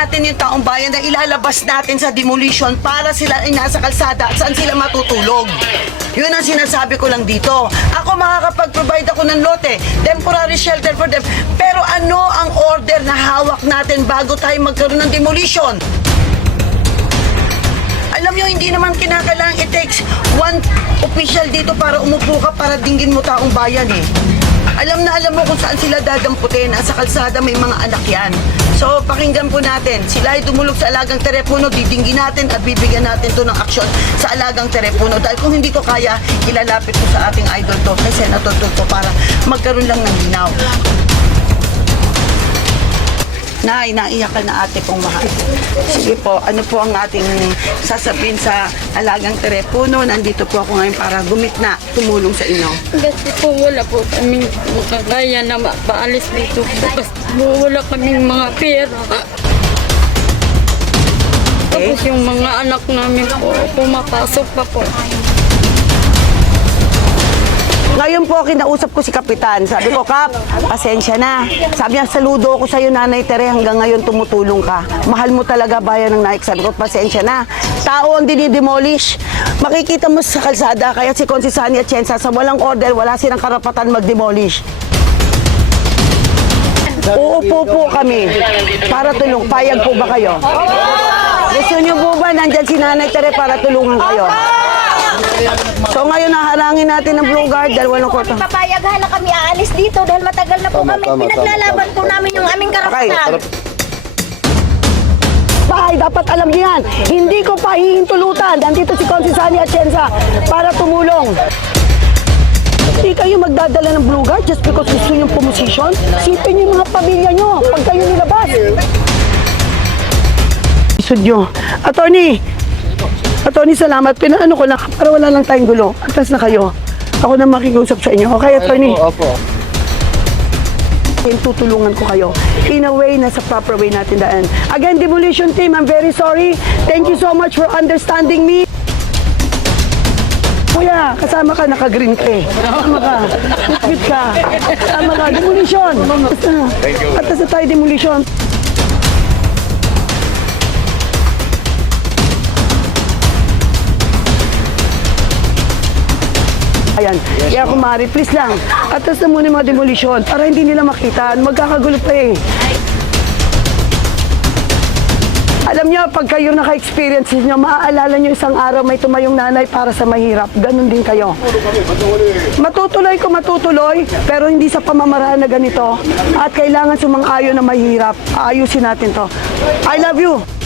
natin yung taong bayan na ilalabas natin sa demolition para sila ay nasa kalsada at saan sila matutulog. Yun ang sinasabi ko lang dito. Ako makakapag-provide ako ng lote, temporary shelter for them. Pero ano ang order na hawak natin bago tayo magkaroon ng demolition? Alam nyo, hindi naman kinakailangan it takes one official dito para umupo ka para dinggin mo taong bayan eh. Alam na alam mo kung saan sila dadamputin. Sa kalsada may mga anak yan. So, pakinggan po natin. Sila ay dumulog sa alagang terepuno, didinggin natin at bibigyan natin to ng aksyon sa alagang terepuno. Dahil kung hindi ko kaya, ilalapit ko sa ating idol to, kay Senator Tulfo, para magkaroon lang ng linaw. Nay, naiyak ka na ate kong mahal. Sige po, ano po ang ating sasabihin sa alagang terepuno? Nandito po ako ngayon para gumitna, tumulong sa inyo. Kasi po wala po kaming kaya na mapaalis dito po. Kasi po wala kaming mga pera. Tapos yung mga anak namin po, pumapasok pa po. Ngayon po, kinausap ko si Kapitan. Sabi ko, Kap, pasensya na. Sabi niya, saludo ako sa'yo, Nanay Tere, hanggang ngayon tumutulong ka. Mahal mo talaga bayan ng Naik. Sabi ko, pasensya na. Tao ang dinidemolish. Makikita mo sa kalsada, kaya si Consisani at Chensa, sa walang order, wala silang karapatan mag-demolish. Uupo po kami para tulong. Payag po ba kayo? Gusto niyo po ba nandyan si Nanay Tere para tulungan kayo? So ngayon naharangin natin ng Blue Guard dahil walang kwarto. Papayagahan na kami aalis dito dahil matagal na po kami. Pinaglalaban po namin yung aming karapatan. Bahay, dapat alam niyo yan. Hindi ko pa hihintulutan. Nandito si Consisani at Chenza para tumulong. Hindi kayo magdadala ng Blue Guard just because gusto niyong pumosisyon. Sipin niyo yung mga pamilya niyo pag kayo nilabas. Isod niyo. Attorney, Attorney, salamat. Pinaano ko lang para wala lang tayong gulo. Atas na kayo. Ako na makikiusap sa inyo. Okay, Attorney? Opo. tutulungan ko kayo in a way na sa proper way natin daan. Again, demolition team, I'm very sorry. Thank you so much for understanding me. Kuya, kasama ka, naka-green ka eh. Kasama ka, fit ka. Kasama ka, demolition. Thank you. At sa tayo demolition. Ayan. Kaya kung maaari, please lang, atas na muna yung mga demolisyon para hindi nila makita. Magkakagulo pa eh. Alam niyo, pag kayo naka-experience niyo, maaalala niyo isang araw may tumayong nanay para sa mahirap. Ganon din kayo. Matutuloy ko matutuloy, pero hindi sa pamamaraan na ganito. At kailangan sumang-ayon na mahirap. Ayusin natin to. I love you.